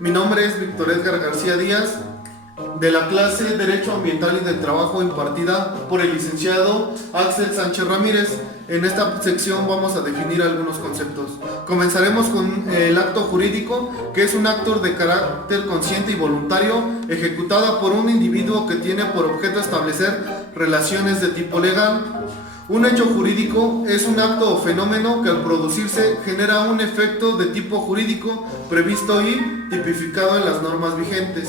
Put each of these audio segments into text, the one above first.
Mi nombre es Víctor Edgar García Díaz, de la clase Derecho Ambiental y del Trabajo impartida por el licenciado Axel Sánchez Ramírez. En esta sección vamos a definir algunos conceptos. Comenzaremos con el acto jurídico, que es un acto de carácter consciente y voluntario, ejecutada por un individuo que tiene por objeto establecer relaciones de tipo legal. Un hecho jurídico es un acto o fenómeno que al producirse genera un efecto de tipo jurídico previsto y tipificado en las normas vigentes.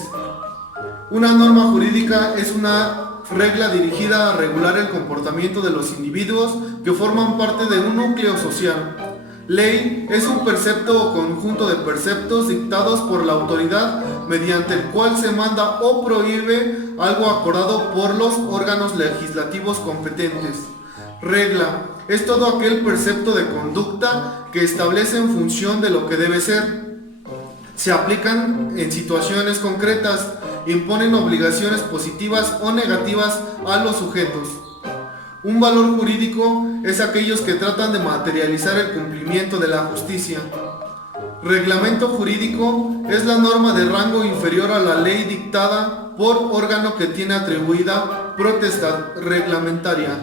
Una norma jurídica es una regla dirigida a regular el comportamiento de los individuos que forman parte de un núcleo social. Ley es un precepto o conjunto de preceptos dictados por la autoridad mediante el cual se manda o prohíbe algo acordado por los órganos legislativos competentes. Regla es todo aquel precepto de conducta que establece en función de lo que debe ser. Se aplican en situaciones concretas, imponen obligaciones positivas o negativas a los sujetos. Un valor jurídico es aquellos que tratan de materializar el cumplimiento de la justicia. Reglamento jurídico es la norma de rango inferior a la ley dictada por órgano que tiene atribuida potestad reglamentaria.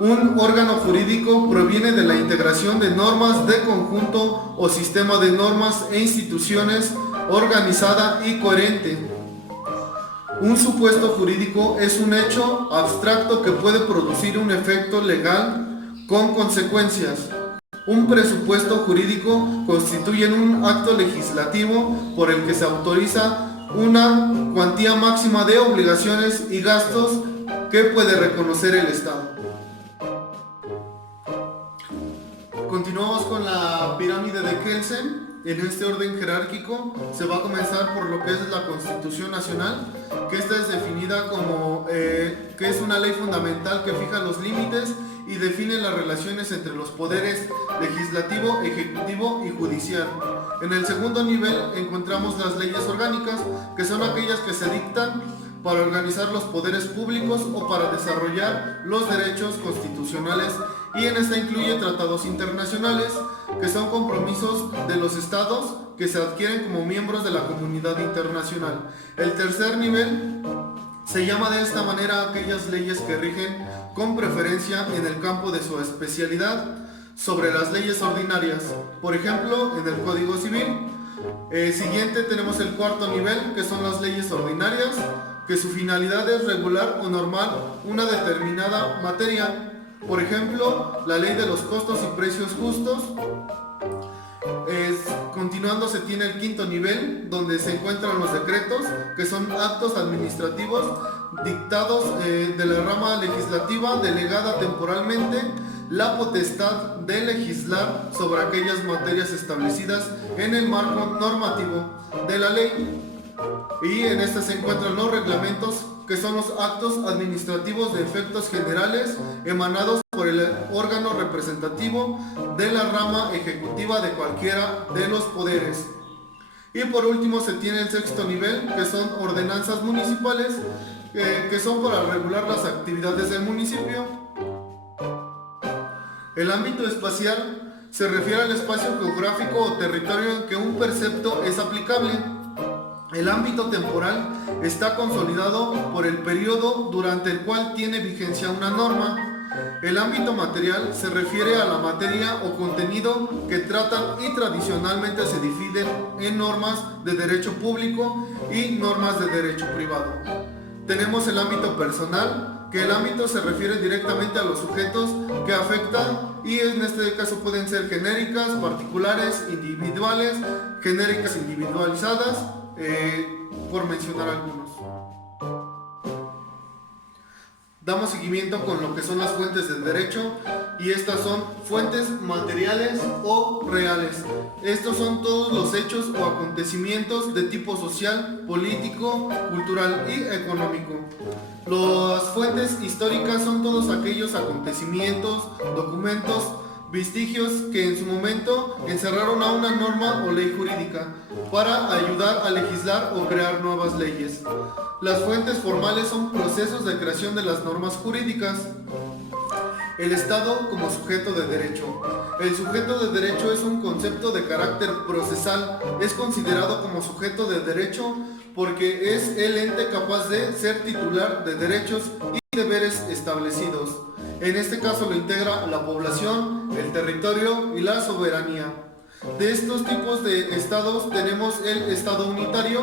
Un órgano jurídico proviene de la integración de normas de conjunto o sistema de normas e instituciones organizada y coherente. Un supuesto jurídico es un hecho abstracto que puede producir un efecto legal con consecuencias. Un presupuesto jurídico constituye un acto legislativo por el que se autoriza una cuantía máxima de obligaciones y gastos que puede reconocer el Estado. Continuamos con la pirámide de Kelsen. En este orden jerárquico se va a comenzar por lo que es la Constitución Nacional, que esta es definida como que es una ley fundamental que fija los límites y define las relaciones entre los poderes legislativo, ejecutivo y judicial. En el segundo nivel encontramos las leyes orgánicas, que son aquellas que se dictan para organizar los poderes públicos o para desarrollar los derechos constitucionales, y en esta incluye tratados internacionales, que son compromisos de los estados que se adquieren como miembros de la comunidad internacional. El tercer nivel se llama de esta manera aquellas leyes que rigen con preferencia en el campo de su especialidad sobre las leyes ordinarias, por ejemplo en el Código Civil. Siguiente tenemos el cuarto nivel, que son las leyes ordinarias, que su finalidad es regular o normar una determinada materia. Por ejemplo, la ley de los costos y precios justos. Continuando se tiene el quinto nivel, donde se encuentran los decretos, que son actos administrativos dictados de la rama legislativa, delegada temporalmente la potestad de legislar sobre aquellas materias establecidas en el marco normativo de la ley. Y en este se encuentran los reglamentos, que son los actos administrativos de efectos generales emanados por el órgano representativo de la rama ejecutiva de cualquiera de los poderes. Y por último se tiene el sexto nivel, que son ordenanzas municipales, que son para regular las actividades del municipio. El ámbito espacial se refiere al espacio geográfico o territorio en que un precepto es aplicable. El ámbito temporal está consolidado por el periodo durante el cual tiene vigencia una norma. El ámbito material se refiere a la materia o contenido que tratan y tradicionalmente se dividen en normas de derecho público y normas de derecho privado. Tenemos el ámbito personal, que el ámbito se refiere directamente a los sujetos que afectan, y en este caso pueden ser genéricas, particulares, individuales, genéricas individualizadas, por mencionar algunos. Damos seguimiento con lo que son las fuentes del derecho, y estas son fuentes materiales o reales. Estos son todos los hechos o acontecimientos de tipo social, político, cultural y económico. Las fuentes históricas son todos aquellos acontecimientos, documentos, vestigios que en su momento encerraron a una norma o ley jurídica para ayudar a legislar o crear nuevas leyes. Las fuentes formales son procesos de creación de las normas jurídicas. El Estado como sujeto de derecho. El sujeto de derecho es un concepto de carácter procesal. Es considerado como sujeto de derecho porque es el ente capaz de ser titular de derechos y deberes establecidos. En este caso lo integra la población, el territorio y la soberanía. De estos tipos de estados tenemos el estado unitario,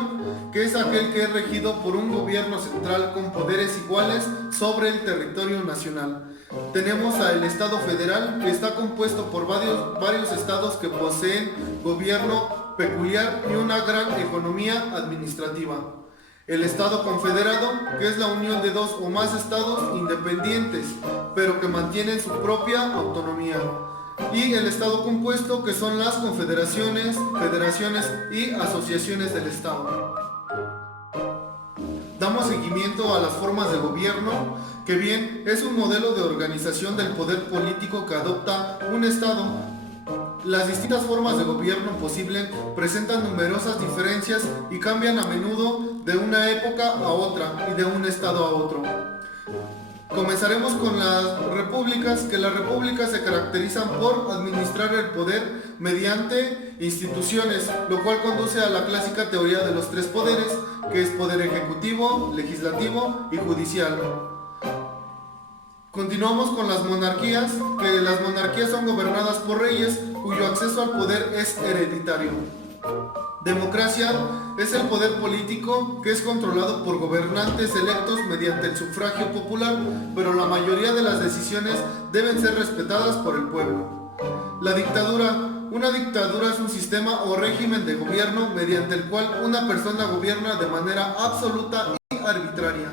que es aquel que es regido por un gobierno central con poderes iguales sobre el territorio nacional. Tenemos al estado federal, que está compuesto por varios estados que poseen gobierno peculiar y una gran economía administrativa. El estado confederado, que es la unión de dos o más estados independientes, pero que mantienen su propia autonomía. Y el estado compuesto, que son las confederaciones, federaciones y asociaciones del estado. Damos seguimiento a las formas de gobierno, que bien es un modelo de organización del poder político que adopta un estado. Las distintas formas de gobierno posible presentan numerosas diferencias y cambian a menudo de una época a otra y de un estado a otro. Comenzaremos con las repúblicas, que las repúblicas se caracterizan por administrar el poder mediante instituciones, lo cual conduce a la clásica teoría de los tres poderes, que es poder ejecutivo, legislativo y judicial. Continuamos con las monarquías, que las monarquías son gobernadas por reyes cuyo acceso al poder es hereditario. Democracia es el poder político que es controlado por gobernantes electos mediante el sufragio popular, pero la mayoría de las decisiones deben ser respetadas por el pueblo. La dictadura. Una dictadura es un sistema o régimen de gobierno mediante el cual una persona gobierna de manera absoluta y arbitraria.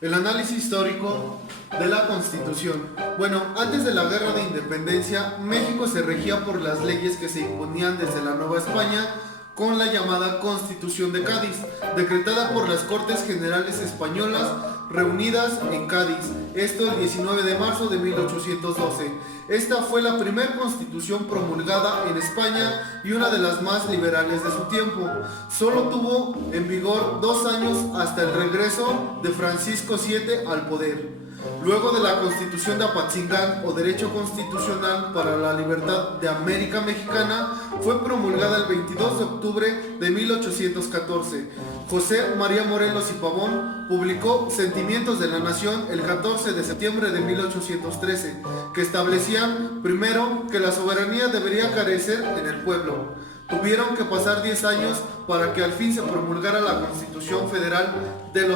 El análisis histórico de la Constitución. Bueno, antes de la Guerra de Independencia, México se regía por las leyes que se imponían desde la Nueva España con la llamada Constitución de Cádiz, decretada por las Cortes Generales Españolas reunidas en Cádiz, esto el 19 de marzo de 1812. Esta fue la primera constitución promulgada en España y una de las más liberales de su tiempo. Solo tuvo en vigor 2 años hasta el regreso de Francisco VII al poder. Luego de la Constitución de Apatzingán o Derecho Constitucional para la Libertad de América Mexicana, fue promulgada el 22 de octubre de 1814. José María Morelos y Pavón publicó Sentimientos de la Nación el 14 de septiembre de 1813, que establecían, primero, que la soberanía debería carecer en el pueblo. Tuvieron que pasar 10 años para que al fin se promulgara la Constitución Federal de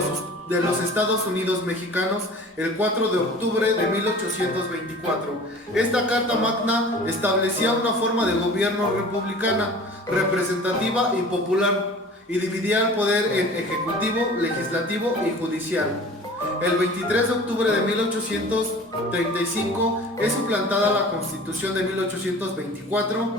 los Estados Unidos Mexicanos el 4 de octubre de 1824. Esta Carta Magna establecía una forma de gobierno republicana, representativa y popular, y dividía el poder en ejecutivo, legislativo y judicial. El 23 de octubre de 1835 es implantada la Constitución de 1824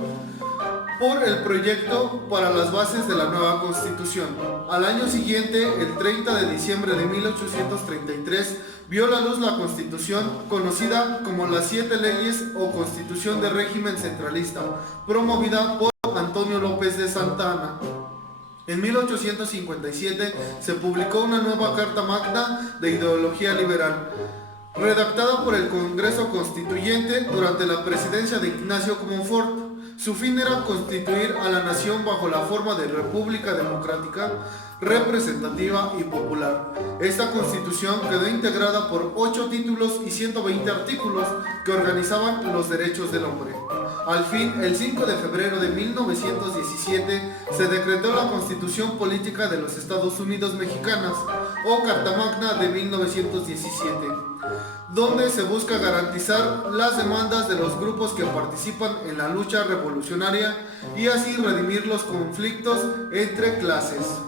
por el proyecto para las bases de la nueva Constitución. Al año siguiente, el 30 de diciembre de 1833, vio la luz la Constitución conocida como las 7 leyes o Constitución de régimen centralista, promovida por Antonio López de Santa Anna. En 1857 se publicó una nueva Carta Magna de ideología liberal, redactada por el Congreso Constituyente durante la presidencia de Ignacio Comonfort. Su fin era constituir a la nación bajo la forma de república democrática, representativa y popular. Esta constitución quedó integrada por 8 títulos y 120 artículos que organizaban los derechos del hombre. Al fin, el 5 de febrero de 1917, se decretó la Constitución Política de los Estados Unidos Mexicanas, o Carta Magna de 1917, donde se busca garantizar las demandas de los grupos que participan en la lucha revolucionaria y así redimir los conflictos entre clases.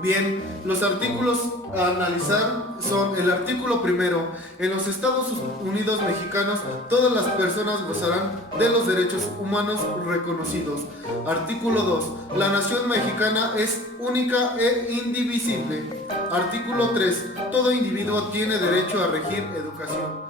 Bien, los artículos a analizar son el artículo primero. En los Estados Unidos Mexicanos, todas las personas gozarán de los derechos humanos reconocidos. Artículo 2. La nación mexicana es única e indivisible. Artículo 3. Todo individuo tiene derecho a regir educación.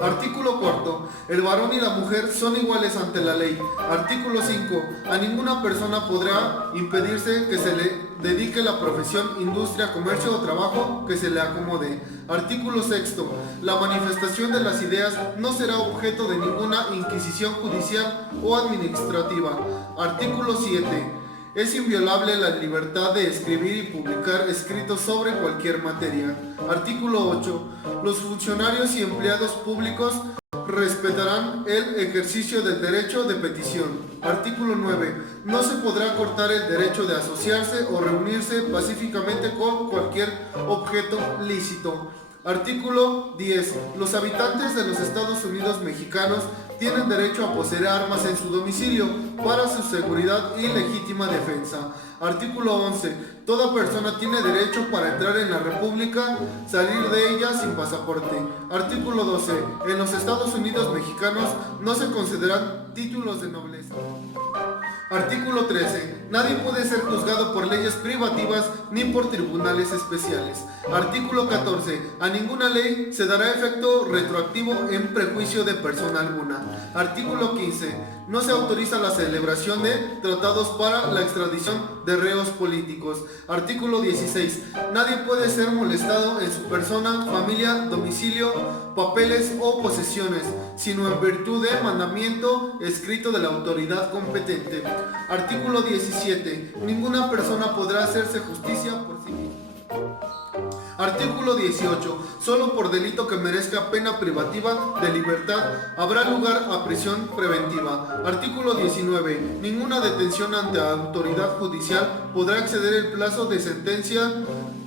Artículo 4. El varón y la mujer son iguales ante la ley. Artículo 5. A ninguna persona podrá impedirse que se le dedique la profesión, industria, comercio o trabajo que se le acomode. Artículo 6. La manifestación de las ideas no será objeto de ninguna inquisición judicial o administrativa. Artículo 7. Es inviolable la libertad de escribir y publicar escritos sobre cualquier materia. Artículo 8. Los funcionarios y empleados públicos respetarán el ejercicio del derecho de petición. Artículo 9. No se podrá cortar el derecho de asociarse o reunirse pacíficamente con cualquier objeto lícito. Artículo 10. Los habitantes de los Estados Unidos mexicanos tienen derecho a poseer armas en su domicilio para su seguridad y legítima defensa. Artículo 11. Toda persona tiene derecho para entrar en la República, salir de ella sin pasaporte. Artículo 12. En los Estados Unidos mexicanos no se concederán títulos de nobleza. Artículo 13. Nadie puede ser juzgado por leyes privativas ni por tribunales especiales. Artículo 14. A ninguna ley se dará efecto retroactivo en prejuicio de persona alguna. Artículo 15. No se autoriza la celebración de tratados para la extradición de reos políticos. Artículo 16. Nadie puede ser molestado en su persona, familia, domicilio, papeles o posesiones, sino en virtud de mandamiento escrito de la autoridad competente. Artículo 17. Ninguna persona podrá hacerse justicia por sí misma. Artículo 18. Solo por delito que merezca pena privativa de libertad habrá lugar a prisión preventiva. Artículo 19. Ninguna detención ante autoridad judicial podrá exceder el plazo de sentencia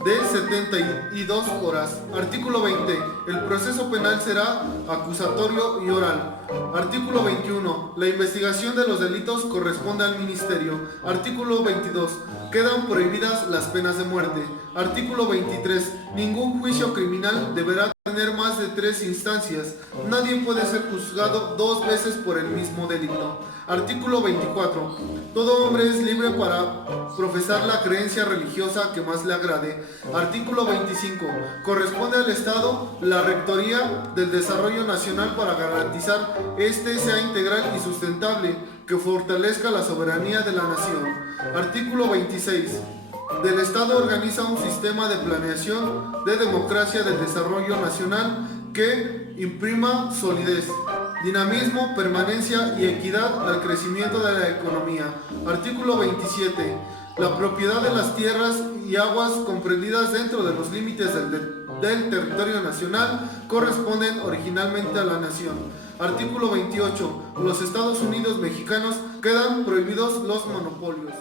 de 72 horas. Artículo 20. El proceso penal será acusatorio y oral. Artículo 21. La investigación de los delitos corresponde al Ministerio. Artículo 22. Quedan prohibidas las penas de muerte. Artículo 23. Ningún juicio criminal deberá tener más de 3 instancias. Nadie puede ser juzgado 2 veces por el mismo delito. Artículo 24. Todo hombre es libre para profesar la creencia religiosa que más le agrade. Artículo 25. Corresponde al Estado la rectoría del desarrollo nacional para garantizar este sea integral y sustentable, que fortalezca la soberanía de la nación. Artículo 26. Del Estado organiza un sistema de planeación de democracia del desarrollo nacional que imprima solidez, dinamismo, permanencia y equidad al crecimiento de la economía. Artículo 27. La propiedad de las tierras y aguas comprendidas dentro de los límites del territorio nacional corresponden originalmente a la nación. Artículo 28. Los Estados Unidos mexicanos quedan prohibidos los monopolios.